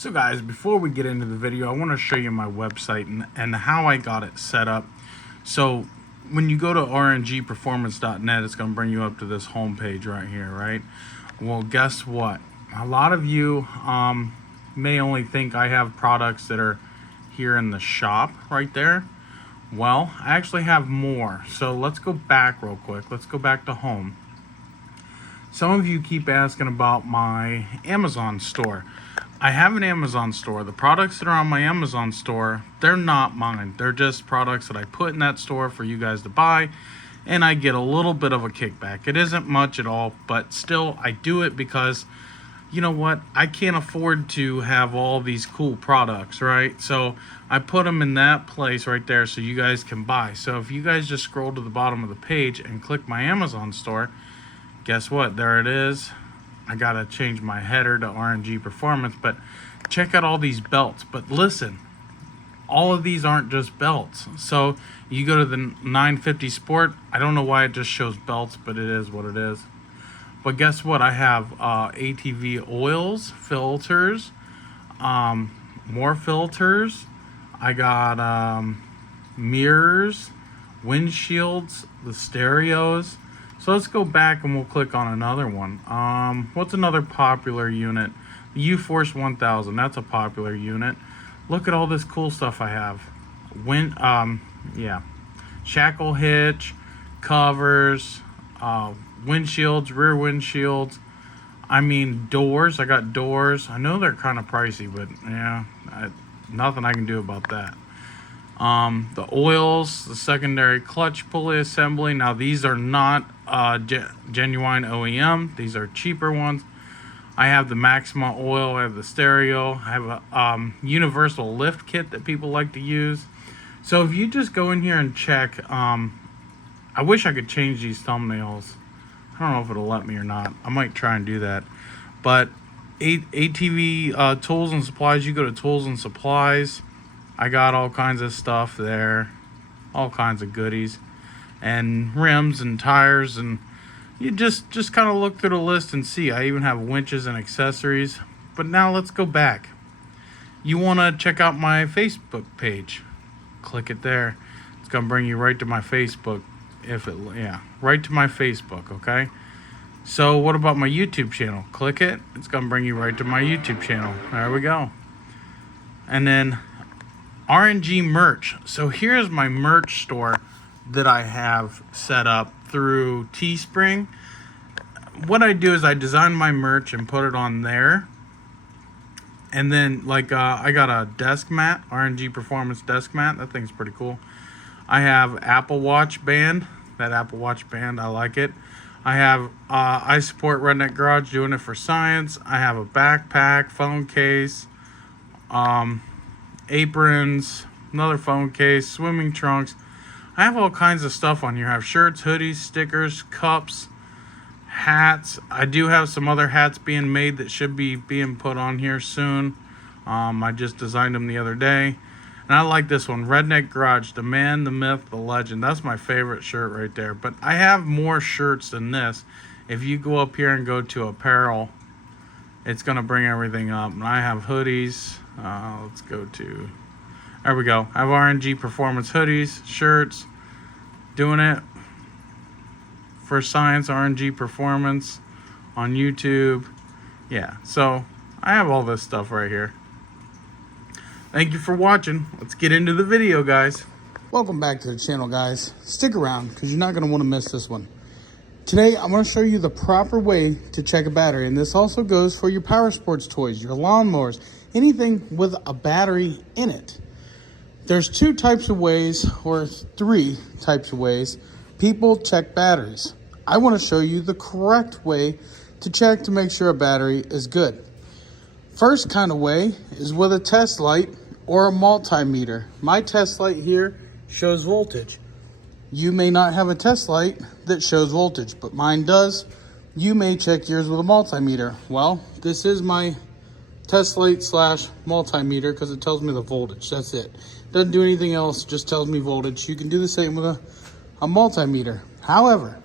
So guys, before we get into the video, I want to show you my website and how I got it set up. So when you go to R.N.G.performance.net, it's going to bring you up to this home page right here, right? Well, guess what? A lot of you may only think I have products that are here in the shop right there. Well, I actually have more. So let's go back real quick. Let's go back to home. Some of you keep asking about my Amazon store. I have an Amazon store. The products that are on my Amazon store, they're not mine. They're just products that I put in that store for you guys to buy, and I get a little bit of a kickback. It isn't much at all, but still I do it because, you know what, I can't afford to have all these cool products, right? So I put them in that place right there so you guys can buy. So if you guys just scroll to the bottom of the page and click my Amazon store, guess what? There it is. I gotta change my header to R.N.G. Performance, but check out all these belts. But listen, all of these aren't just belts. So you go to the 950 Sport. I don't know why it just shows belts, but it is what it is. But guess what? I have ATV oils, filters, more filters. I got mirrors, windshields, the stereos. So let's go back and we'll click on another one. What's another popular unit? The U-Force 1000. That's a popular unit. Look at all this cool stuff I have. Shackle hitch, covers, windshields, rear windshields. I mean, doors. I got doors. I know they're kind of pricey, but yeah, nothing I can do about that. The oils, the secondary clutch pulley assembly. Now these are not genuine OEM. These are cheaper ones. I have the Maxima oil. I have the stereo. I have a universal lift kit that people like to use. So if you just go in here and check, I wish I could change these thumbnails. I don't know if it'll let me or not. I might try and do that. But ATV tools and supplies, you go to tools and supplies. I got all kinds of stuff there, all kinds of goodies, and rims and tires, and you just kind of look through the list and see. I even have winches and accessories. But now let's go back. You want to check out my Facebook page. Click it there. It's going to bring you right to my Facebook. Right to my Facebook, okay? So what about my YouTube channel? Click it. It's going to bring you right to my YouTube channel. There we go. And then R.N.G. merch. So here's my merch store that I have set up through Teespring. What I do is I design my merch and put it on there. And then I got a desk mat, R.N.G. Performance desk mat. That thing's pretty cool. I have Apple Watch band. That Apple Watch band, I like it. I have I support Redneck Garage, doing it for science. I have a backpack, phone case, aprons, another phone case, swimming trunks. I have all kinds of stuff on here. I have shirts, hoodies, stickers, cups, hats. I do have some other hats being made that should be being put on here soon. I just designed them the other day. And I like this one, Redneck Garage, the man, the myth, the legend. That's my favorite shirt right there. But I have more shirts than this. If you go up here and go to apparel, it's going to bring everything up. And I have hoodies. Let's go to, there we go. I have R.N.G. Performance hoodies, shirts, doing it for science, R.N.G. Performance on YouTube. Yeah, so I have all this stuff right here. Thank you for watching. Let's get into the video, guys. Welcome back to the channel, guys. Stick around because you're not going to want to miss this one. Today, I'm going to show you the proper way to check a battery. And this also goes for your power sports toys, your lawnmowers, anything with a battery in it. There's two types of ways, or three types of ways, people check batteries. I want to show you the correct way to check to make sure a battery is good. First kind of way is with a test light or a multimeter. My test light here shows voltage. You may not have a test light that shows voltage, but mine does. You may check yours with a multimeter. Well, this is my test light slash multimeter because it tells me the voltage. That's it. Doesn't do anything else, just tells me voltage. You can do the same with a multimeter. However,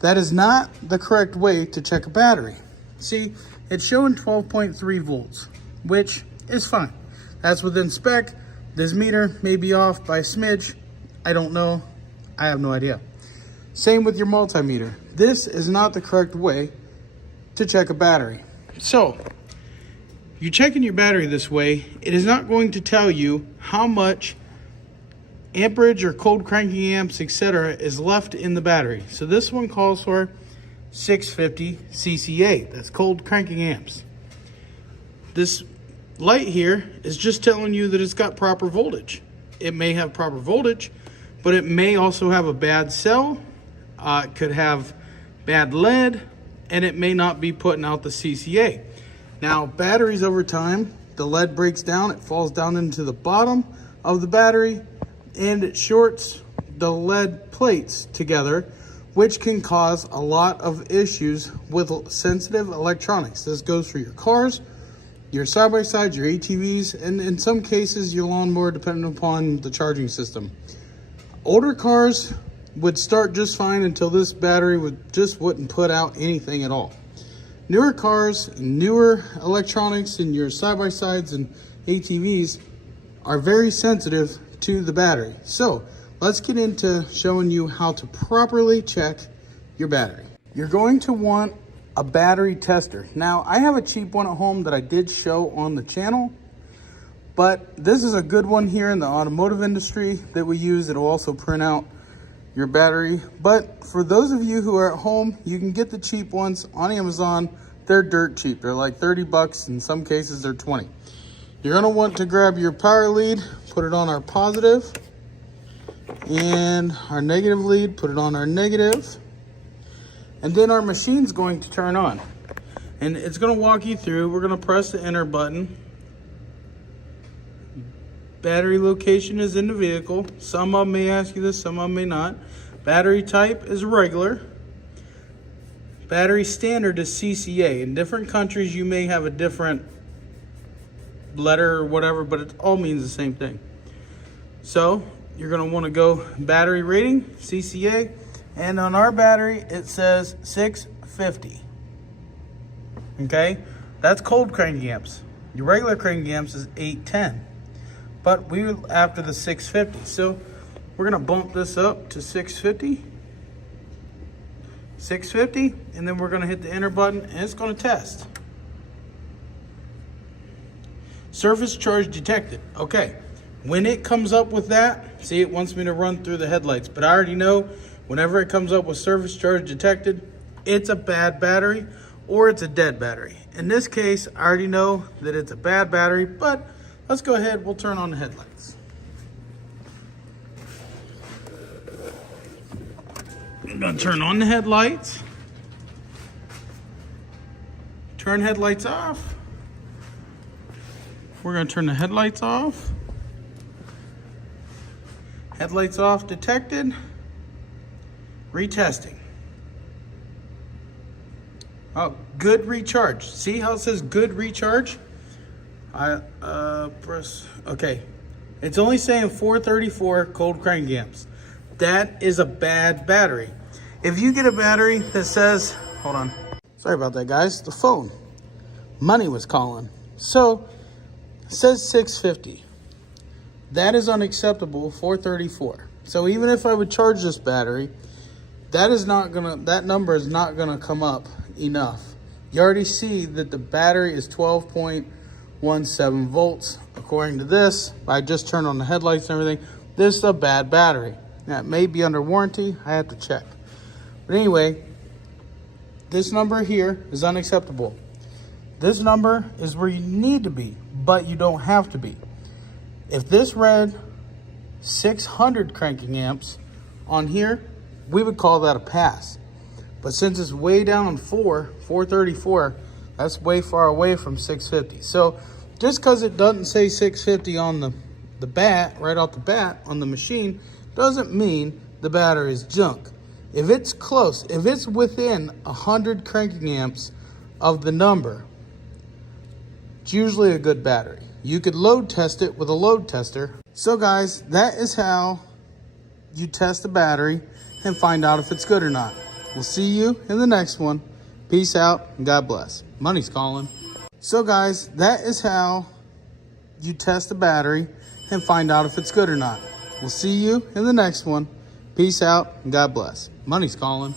that is not the correct way to check a battery. See, it's showing 12.3 volts, which is fine. That's within spec. This meter may be off by a smidge. I don't know. I have no idea. Same with your multimeter. This is not the correct way to check a battery. So, you're checking your battery this way, it is not going to tell you how much amperage or cold cranking amps, etc. is left in the battery. So this one calls for 650 CCA. That's cold cranking amps. This light here is just telling you that it's got proper voltage. It may have proper voltage, but it may also have a bad cell. It could have bad lead, and it may not be putting out the CCA. Now, batteries over time, the lead breaks down, it falls down into the bottom of the battery, and it shorts the lead plates together, which can cause a lot of issues with sensitive electronics. This goes for your cars, your side-by-sides, your ATVs, and in some cases, your lawnmower, depending upon the charging system. Older cars would start just fine until this battery wouldn't put out anything at all. Newer cars, newer electronics in your side-by-sides and ATVs are very sensitive to the battery. So let's get into showing you how to properly check your battery. You're going to want a battery tester. Now, I have a cheap one at home that I did show on the channel, but this is a good one here in the automotive industry that we use. It'll also print out your battery. But for those of you who are at home, you can get the cheap ones on Amazon. They're dirt cheap. They're like 30 bucks. In some cases, they're 20. You're gonna want to grab your power lead, put it on our positive, and our negative lead, put it on our negative. And then our machine's going to turn on. And it's gonna walk you through. We're gonna press the enter button. Battery location is in the vehicle. Some of them may ask you this, some of them may not. Battery type is regular. Battery standard is CCA. In different countries, you may have a different letter or whatever, but it all means the same thing. So you're gonna wanna go battery rating, CCA, and on our battery, it says 650. Okay, that's cold cranking amps. Your regular cranking amps is 810. But we're after the 650. So we're gonna bump this up to 650. 650, and then we're gonna hit the enter button and it's gonna test. Surface charge detected. Okay, when it comes up with that, see, it wants me to run through the headlights, but I already know whenever it comes up with surface charge detected, it's a bad battery or it's a dead battery. In this case, I already know that it's a bad battery, but let's go ahead, we'll turn on the headlights. I'm gonna turn on the headlights. Turn headlights off. We're gonna turn the headlights off. Headlights off detected. Retesting. Oh, good recharge. See how it says good recharge? I press, okay. It's only saying 434 cold crank amps. That is a bad battery. If you get a battery that says, hold on. Sorry about that, guys. The phone. Money was calling. So, it says 650. That is unacceptable, 434. So even if I would charge this battery, that number is not gonna come up enough. You already see that the battery is 12.17 volts. According to this, I just turned on the headlights and everything. This is a bad battery. Now, it may be under warranty. I have to check. But anyway, this number here is unacceptable. This number is where you need to be, but you don't have to be. If this read 600 cranking amps on here, we would call that a pass. But since it's way down on 434, that's way far away from 650. So just because it doesn't say 650 on the bat, right off the bat on the machine, doesn't mean the battery is junk. If it's close, if it's within 100 cranking amps of the number, it's usually a good battery. You could load test it with a load tester. So guys, that is how you test a battery and find out if it's good or not. We'll see you in the next one. Peace out and God bless. Money's calling. So guys, that is how you test the battery and find out if it's good or not. We'll see you in the next one. Peace out and God bless. Money's calling.